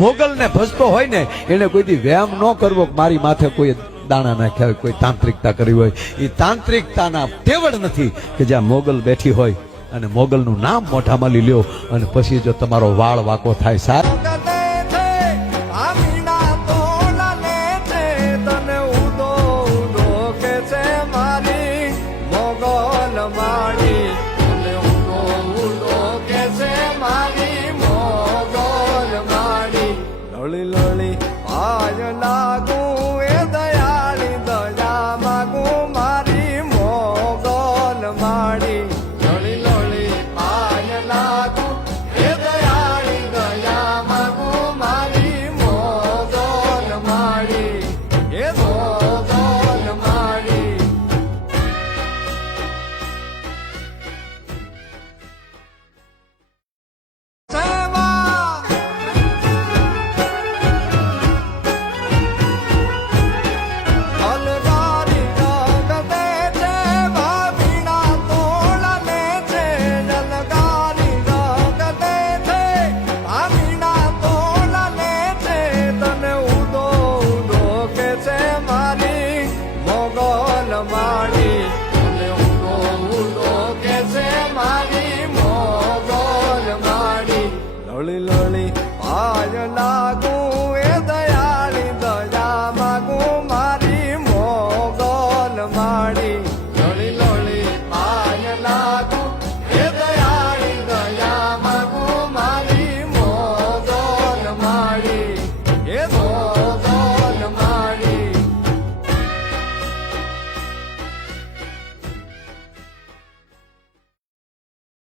મોગલ ને ભજતો હોય ને એને કોઈ દી વ્યાયામ ન કરવો, મારી માથે કોઈ દાણા નાખ્યા હોય, કોઈ તાંત્રિકતા કરી હોય. એ તાંત્રિકતાના તેવડ નથી કે જ્યાં મોગલ બેઠી હોય અને મોગલનું નામ મોઢામાં લઈ લ્યો અને પછી જો તમારો વાળ વાકો થાય સાહેબ. લળી લળી પાય લાગુ